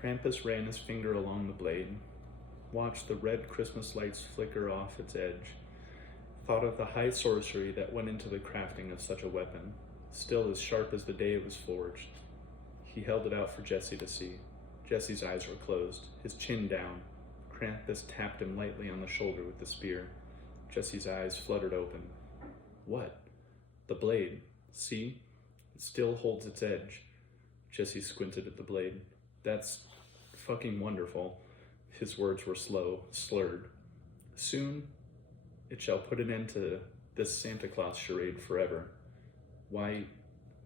Krampus ran his finger along the blade, watched the red Christmas lights flicker off its edge, thought of the high sorcery that went into the crafting of such a weapon, still as sharp as the day it was forged. He held it out for Jesse to see. Jesse's eyes were closed, his chin down. Krampus tapped him lightly on the shoulder with the spear. Jesse's eyes fluttered open. What? The blade. See? It still holds its edge. Jesse squinted at the blade. That's fucking wonderful. His words were slow, slurred. Soon, it shall put an end to this Santa Claus charade forever. Why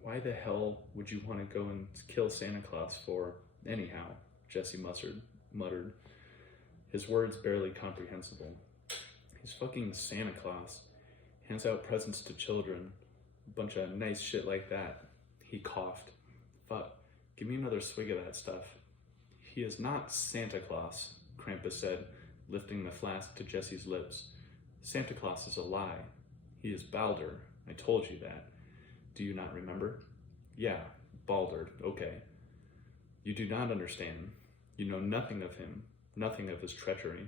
the hell would you want to go and kill Santa Claus for, anyhow? Jesse muttered, his words barely comprehensible. He's fucking Santa Claus. Hands out presents to children. A bunch of nice shit like that. He coughed. Fuck, give me another swig of that stuff. He is not Santa Claus, Krampus said, lifting the flask to Jesse's lips. Santa Claus is a lie. He is Baldur. I told you that. Do you not remember? Yeah, Baldur, okay. You do not understand. You know nothing of him, nothing of his treachery.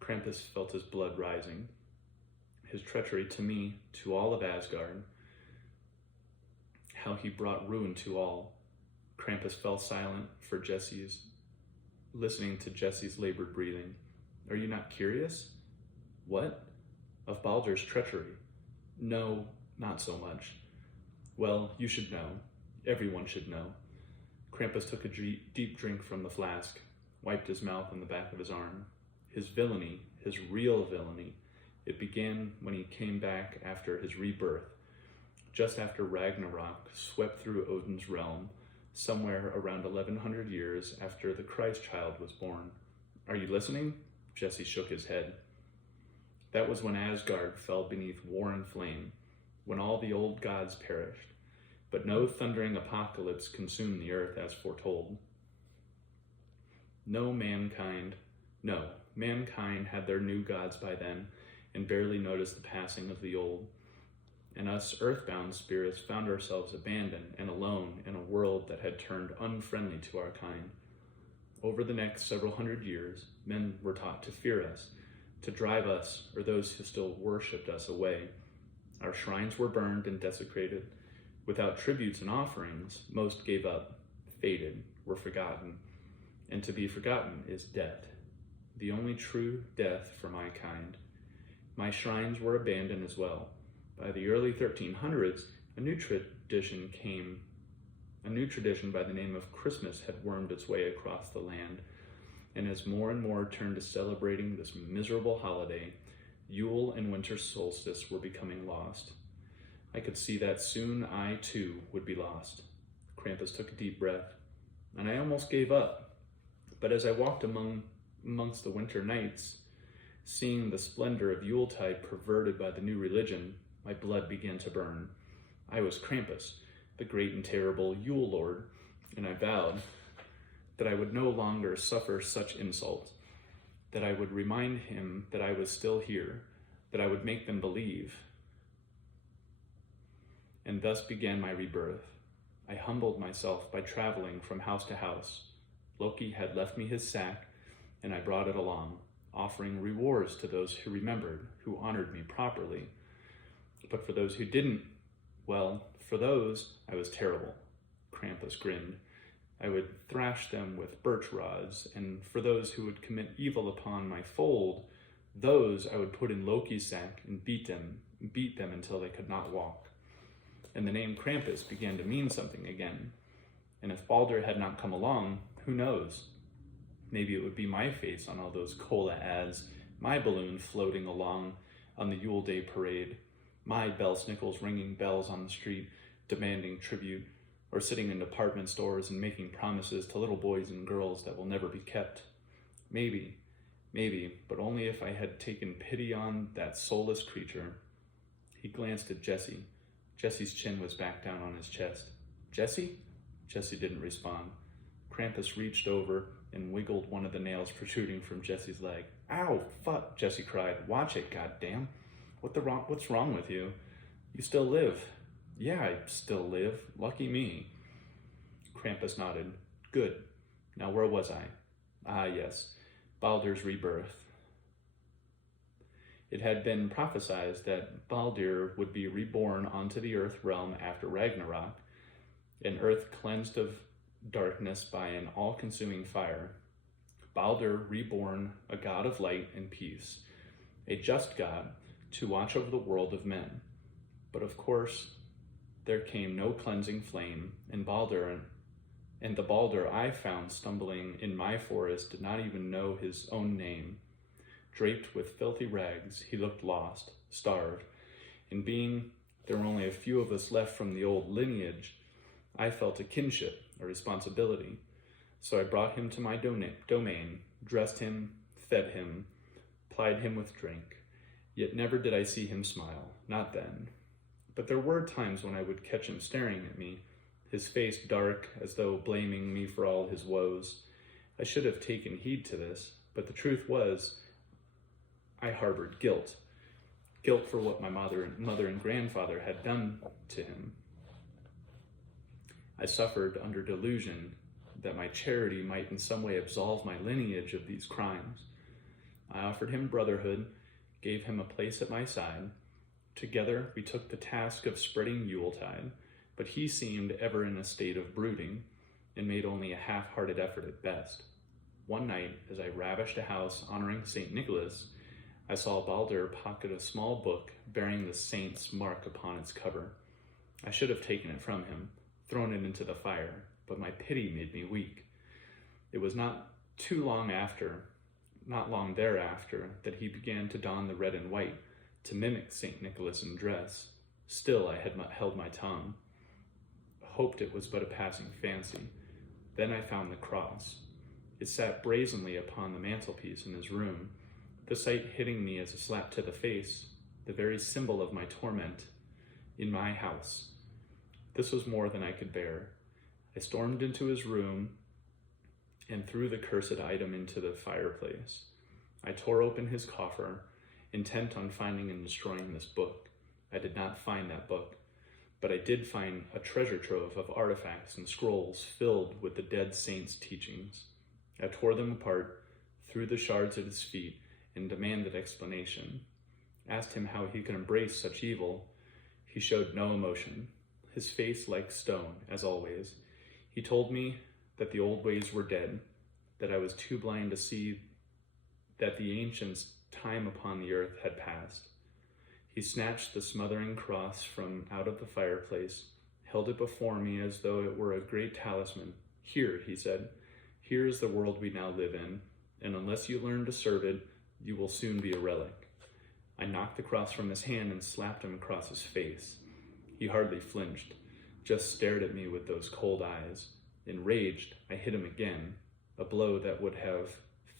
Krampus felt his blood rising. His treachery to me, to all of Asgard. How he brought ruin to all. Krampus fell silent for listening to Jesse's labored breathing. Are you not curious? What? Of Baldur's treachery? No, not so much. Well, you should know. Everyone should know. Krampus took a deep drink from the flask, wiped his mouth on the back of his arm. His villainy, his real villainy, it began when he came back after his rebirth, just after Ragnarok swept through Odin's realm, somewhere around 1100 years after the Christ child was born. Are you listening? Jesse shook his head. That was when Asgard fell beneath war and flame, when all the old gods perished, but no thundering apocalypse consumed the earth as foretold. Mankind had their new gods by then and barely noticed the passing of the old. And us earthbound spirits found ourselves abandoned and alone in a world that had turned unfriendly to our kind. Over the next several hundred years, men were taught to fear us, to drive us or those who still worshipped us away. Our shrines were burned and desecrated. Without tributes and offerings, most gave up, faded, were forgotten. And to be forgotten is death, the only true death for my kind. My shrines were abandoned as well. By the early 1300s, a new tradition by the name of Christmas had wormed its way across the land. And as more and more turned to celebrating this miserable holiday, Yule and winter solstice were becoming lost. I could see that soon I, too, would be lost. Krampus took a deep breath, and I almost gave up. But as I walked amongst the winter nights, seeing the splendor of Yuletide perverted by the new religion, my blood began to burn. I was Krampus, the great and terrible Yule Lord, and I vowed that I would no longer suffer such insult, that I would remind him that I was still here, that I would make them believe. And thus began my rebirth. I humbled myself by traveling from house to house. Loki had left me his sack, and I brought it along, offering rewards to those who remembered, who honored me properly. But for those who didn't, well, for those, I was terrible. Krampus grinned. I would thrash them with birch rods, and for those who would commit evil upon my fold, those I would put in Loki's sack and beat them until they could not walk. And the name Krampus began to mean something again. And if Baldur had not come along, who knows? Maybe it would be my face on all those cola ads, my balloon floating along on the Yule Day parade, my bell-snickles ringing bells on the street, demanding tribute, or sitting in department stores and making promises to little boys and girls that will never be kept. Maybe, but only if I had taken pity on that soulless creature. He glanced at Jesse. Jesse's chin was back down on his chest. Jesse? Jesse didn't respond. Krampus reached over and wiggled one of the nails protruding from Jesse's leg. Ow, fuck, Jesse cried. Watch it, goddamn. What's wrong with you? You still live. Yeah, I still live. Lucky me. Krampus nodded. Good. Now where was I? Ah, yes, Baldur's rebirth. It had been prophesied that Baldur would be reborn onto the earth realm after Ragnarok, an earth cleansed of darkness by an all-consuming fire. Baldur reborn, a god of light and peace, a just god to watch over the world of men. But of course, there came no cleansing flame, and the Baldur I found stumbling in my forest did not even know his own name. Draped with filthy rags, he looked lost, starved, and being there were only a few of us left from the old lineage, I felt a kinship, a responsibility. So I brought him to my domain, dressed him, fed him, plied him with drink. Yet never did I see him smile, not then. But there were times when I would catch him staring at me, his face dark as though blaming me for all his woes. I should have taken heed to this, but the truth was, I harbored guilt. Guilt for what my mother and grandfather had done to him. I suffered under delusion that my charity might in some way absolve my lineage of these crimes. I offered him brotherhood, gave him a place at my side. Together we took the task of spreading Yuletide, but he seemed ever in a state of brooding and made only a half-hearted effort at best. One night, as I ravished a house honoring St. Nicholas, I saw Baldur pocket a small book bearing the saint's mark upon its cover. I should have taken it from him, thrown it into the fire, but my pity made me weak. It was not long thereafter, that he began to don the red and white, to mimic St. Nicholas in dress. Still I had held my tongue, hoped it was but a passing fancy. Then I found the cross. It sat brazenly upon the mantelpiece in his room, the sight hitting me as a slap to the face, the very symbol of my torment, in my house. This was more than I could bear. I stormed into his room and threw the cursed item into the fireplace. I tore open his coffer, intent on finding and destroying this book. I did not find that book, but I did find a treasure trove of artifacts and scrolls filled with the dead saint's teachings. I tore them apart, threw the shards at his feet, and demanded explanation. Asked him how he could embrace such evil. He showed no emotion, his face like stone, as always. He told me that the old ways were dead, that I was too blind to see that the ancients' time upon the earth had passed. He snatched the smothering cross from out of the fireplace, held it before me as though it were a great talisman. Here, he said, here is the world we now live in, and unless you learn to serve it, you will soon be a relic. I knocked the cross from his hand and slapped him across his face. He hardly flinched, just stared at me with those cold eyes. Enraged, I hit him again, a blow that would have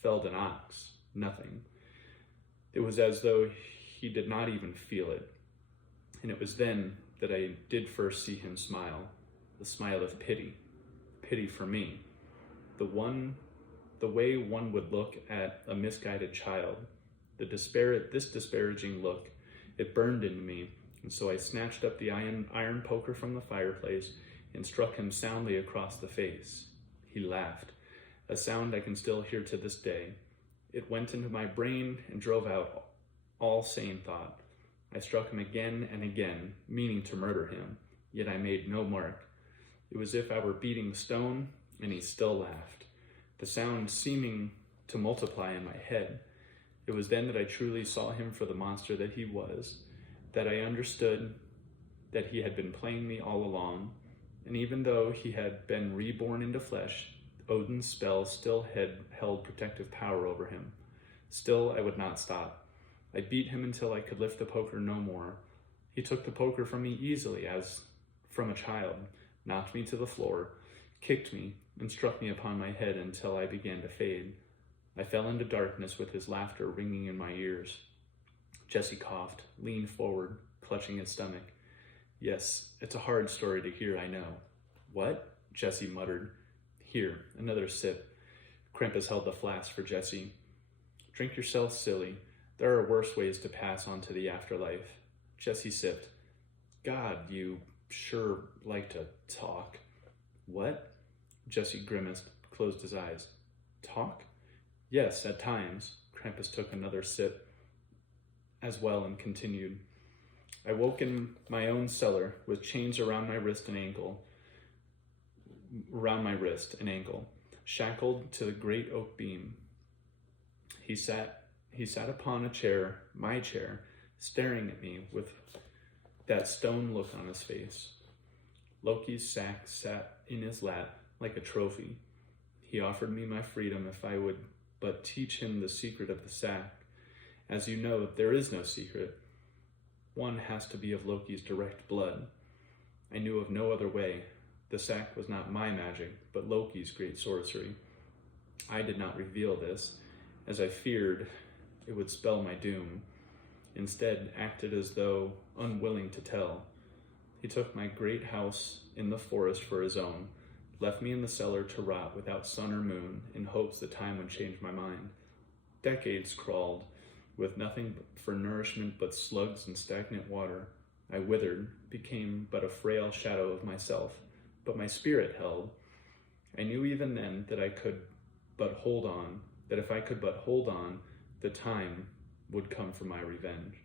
felled an ox, nothing. It was as though he did not even feel it. And it was then that I did first see him smile, the smile of pity for me. The way one would look at a misguided child, this disparaging look, it burned into me, and so I snatched up the iron poker from the fireplace and struck him soundly across the face. He laughed, a sound I can still hear to this day. It went into my brain and drove out all sane thought. I struck him again and again, meaning to murder him, yet I made no mark. It was as if I were beating stone, and he still laughed, the sound seeming to multiply in my head. It was then that I truly saw him for the monster that he was, that I understood that he had been playing me all along, and even though he had been reborn into flesh, Odin's spell still had held protective power over him. Still, I would not stop. I beat him until I could lift the poker no more. He took the poker from me easily, as from a child, knocked me to the floor, kicked me, and struck me upon my head until I began to fade. I fell into darkness with his laughter ringing in my ears. Jesse coughed, leaned forward, clutching his stomach. Yes, it's a hard story to hear, I know. What? Jesse muttered. Here, another sip. Krampus held the flask for Jesse. Drink yourself, silly. There are worse ways to pass on to the afterlife. Jesse sipped. God, you sure like to talk. What? Jesse grimaced, closed his eyes. Talk? Yes, at times. Krampus took another sip as well and continued. I woke in my own cellar with chains around my wrist and ankle, shackled to the great oak beam. He sat upon a chair, my chair, staring at me with that stone look on his face. Loki's sack sat in his lap like a trophy. He offered me my freedom if I would but teach him the secret of the sack. As you know, there is no secret. One has to be of Loki's direct blood. I knew of no other way. The sack was not my magic, but Loki's great sorcery. I did not reveal this, as I feared it would spell my doom. Instead, acted as though unwilling to tell. He took my great house in the forest for his own, left me in the cellar to rot without sun or moon, in hopes that time would change my mind. Decades crawled, with nothing for nourishment but slugs and stagnant water. I withered, became but a frail shadow of myself, but my spirit held. I knew even then that if I could but hold on, the time would come for my revenge.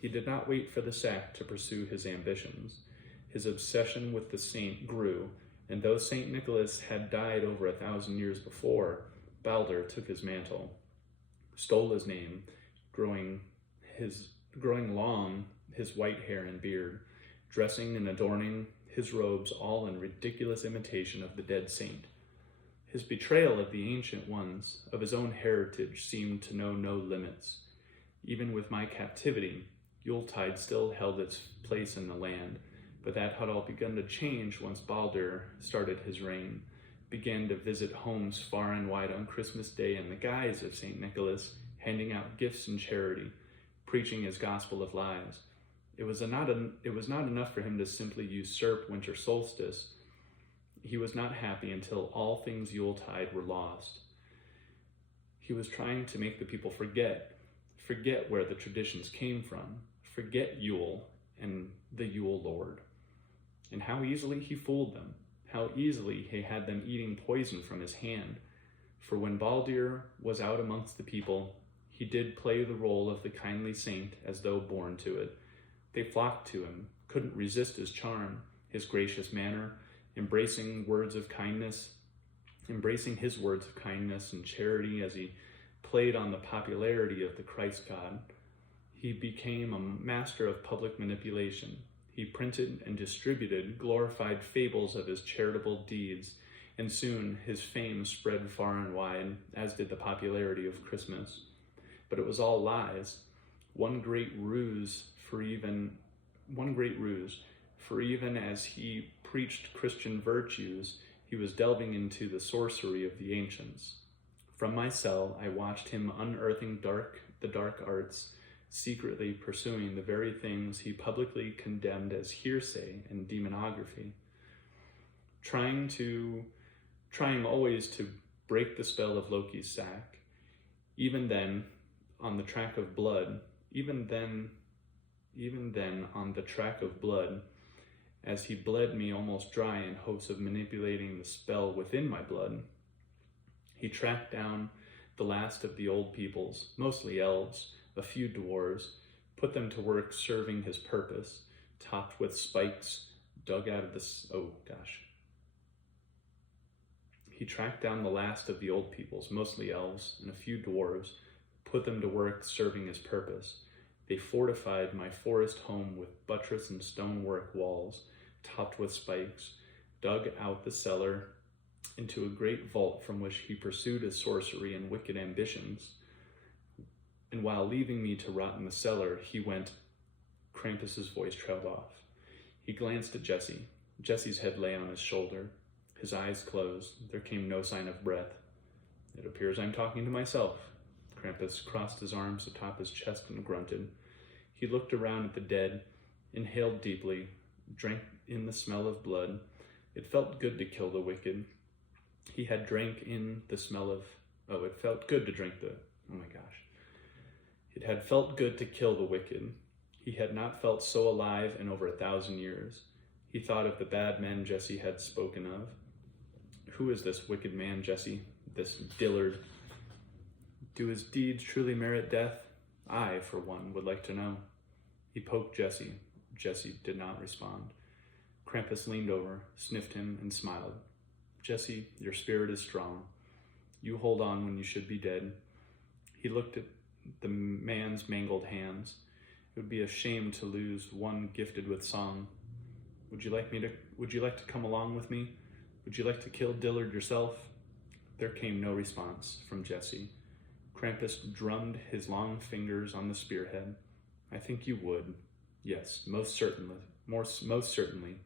He did not wait for the sack to pursue his ambitions. His obsession with the saint grew, and though St. Nicholas had died over 1,000 years before, Balder took his mantle, stole his name, growing long his white hair and beard, dressing and adorning his robes all in ridiculous imitation of the dead saint. His betrayal of the ancient ones, of his own heritage, seemed to know no limits. Even with my captivity, Yuletide still held its place in the land, but that had all begun to change once Balder started his reign, began to visit homes far and wide on Christmas Day in the guise of St. Nicholas, handing out gifts and charity, preaching his gospel of lies. It was not enough for him to simply usurp winter solstice. He was not happy until all things Yuletide were lost. He was trying to make the people forget where the traditions came from, forget Yule and the Yule Lord. And how easily he fooled them, how easily he had them eating poison from his hand. For when Baldur was out amongst the people, he did play the role of the kindly saint as though born to it. They flocked to him, couldn't resist his charm, his gracious manner, embracing his words of kindness and charity as he played on the popularity of the Christ God. He became a master of public manipulation. He printed and distributed glorified fables of his charitable deeds, and soon his fame spread far and wide, as did the popularity of Christmas. But it was all lies, one great ruse, for even as he preached Christian virtues, he was delving into the sorcery of the ancients. From my cell, I watched him unearthing the dark arts, secretly pursuing the very things he publicly condemned as hearsay and demonography, trying always to break the spell of Loki's sack. Even then, on the track of blood, as he bled me almost dry in hopes of manipulating the spell within my blood, he tracked down the last of the old peoples, mostly elves, a few dwarves, put them to work serving his purpose, topped with spikes dug out of He tracked down the last of the old peoples, mostly elves, and a few dwarves, put them to work serving his purpose. They fortified my forest home with buttress and stonework walls, topped with spikes, dug out the cellar into a great vault from which he pursued his sorcery and wicked ambitions. And while leaving me to rot in the cellar, he went. Krampus's voice trailed off. He glanced at Jesse. Jesse's head lay on his shoulder. His eyes closed. There came no sign of breath. It appears I'm talking to myself. Krampus crossed his arms atop his chest and grunted. He looked around at the dead, inhaled deeply, drank in the smell of blood. It felt good to kill the wicked. He had drank in the smell of... it felt good to drink the... It had felt good to kill the wicked. He had not felt so alive in over 1,000 years. He thought of the bad men Jesse had spoken of, Who is this wicked man, Jesse? This Dillard? Do his deeds truly merit death? I, for one, would like to know. He poked Jesse. Jesse did not respond. Krampus leaned over, sniffed him, and smiled. Jesse, your spirit is strong. You hold on when you should be dead. He looked at the man's mangled hands. It would be a shame to lose one gifted with song. Would you like to come along with me? Would you like to kill Dillard yourself? There came no response from Jesse. Krampus drummed his long fingers on the spearhead. I think you would. Yes, most certainly. Most certainly.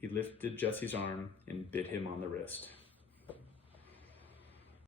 He lifted Jesse's arm and bit him on the wrist.